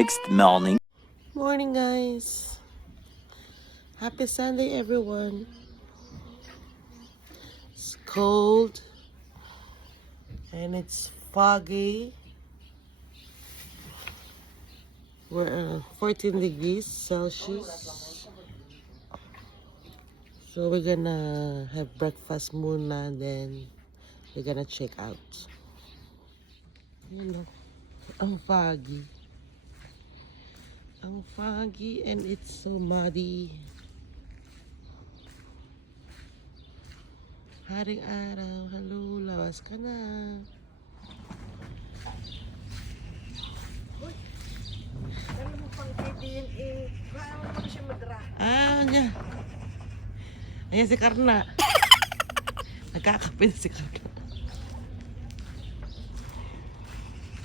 next morning. Morning, guys. Happy Sunday, everyone. It's cold and it's foggy. We're 14 degrees Celsius. So we're gonna have breakfast muna and then we're gonna check out. You know, ang foggy. Ang foggy and it's so muddy. Haring araw, hello, lawas ka na. Alam mo pang DNA, paano mo siya madra? Niya. Ayan si Karna. Nagkakape na si Karna.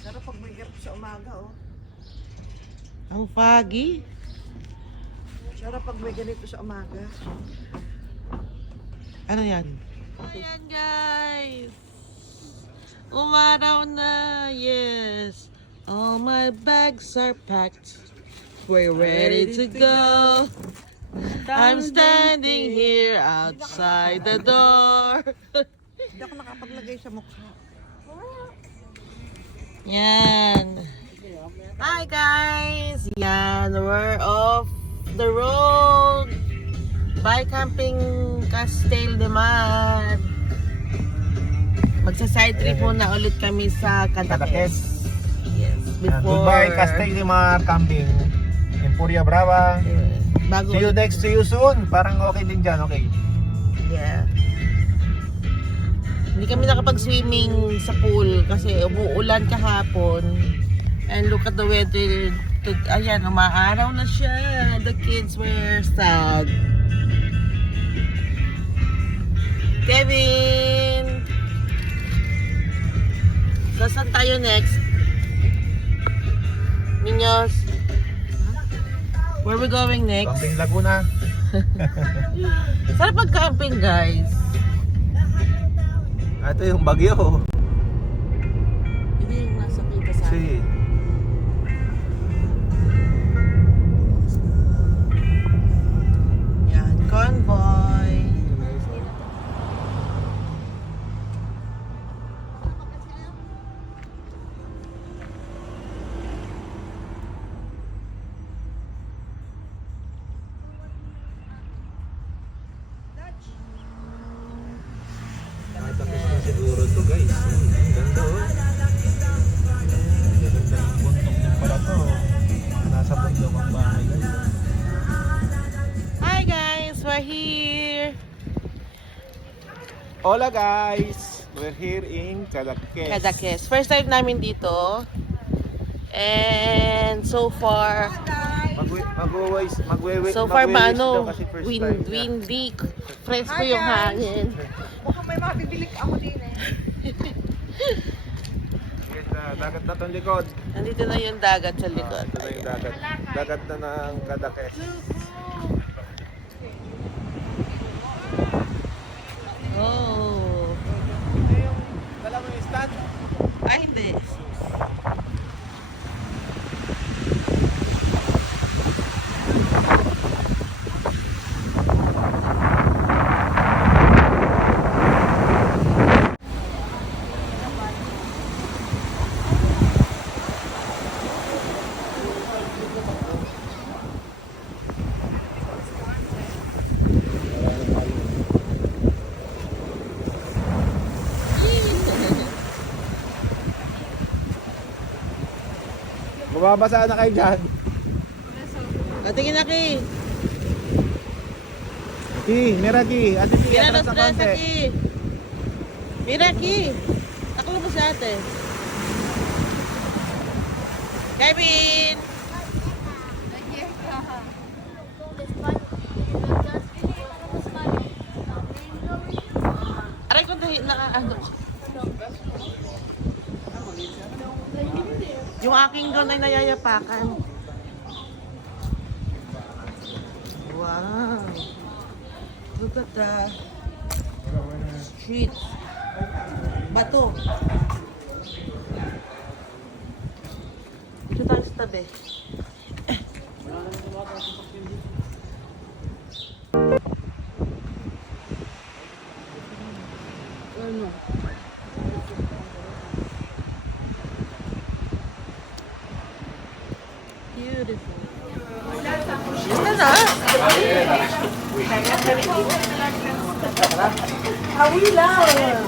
Sarap pag may ganito sa umaga, oh. Ang foggy. Sarap pag may ganito sa umaga. Ano yan? Ayan guys. Umaraw na. Yes. All my bags are packed. We're ready to go. I'm standing here outside the door. Hindi ako nakapaglagay sa mukha. Yan. Hi guys. Yan. We're off the road. By camping Castel de Mar. Magsa-side trip muna ulit kami sa Cadaqués. Yes. Before. Goodbye, Castellimar Camping. Empuria Brava. Bago. See you soon. Parang okay din dyan, okay? Yeah. Hindi kami nakapag-swimming sa pool kasi umuulan kahapon. And look at the weather. Ayan, umaaraw na siya. The kids were sad. Kevin! So, saan tayo next? Niños? Where we going next? Camping Laguna. Sarap mag-camping, guys. Ito yung bagyo. Hindi yung nasa kita sa Si. Yan, convoy. Tapos na siguro to guys. Ganda oh. Ganda ng bundok din pala to. Nasa bundok ang bahay guys. Hi guys, we're here. Hola guys. We're here in Cadaqués. Cadaqués. First time namin dito. And so far, maano, windy, fresco yung hangin. Mukhang may mabibilik ako din eh. Yes, dagat na itong likod. Nandito na yung dagat sa likod. Ito na yung Ayan. dagat. Dagat na ng Cadaqués. Oh. Dala mo yung stand? Ay, hindi. Mababasa na kayo dyan. Tingin na Ki. Ki, Miraki. Ate Ki, Mira atras los na tres konti. aquí. Mira aquí. Taklo mo si ate. Kevin! Aray ko dahil ano. Yung aking drone ay nayayapakan. Wow. Look at the street. Bato. Dito tayo sa tabi. Ano? Beautiful. Ito na. Hawi lang.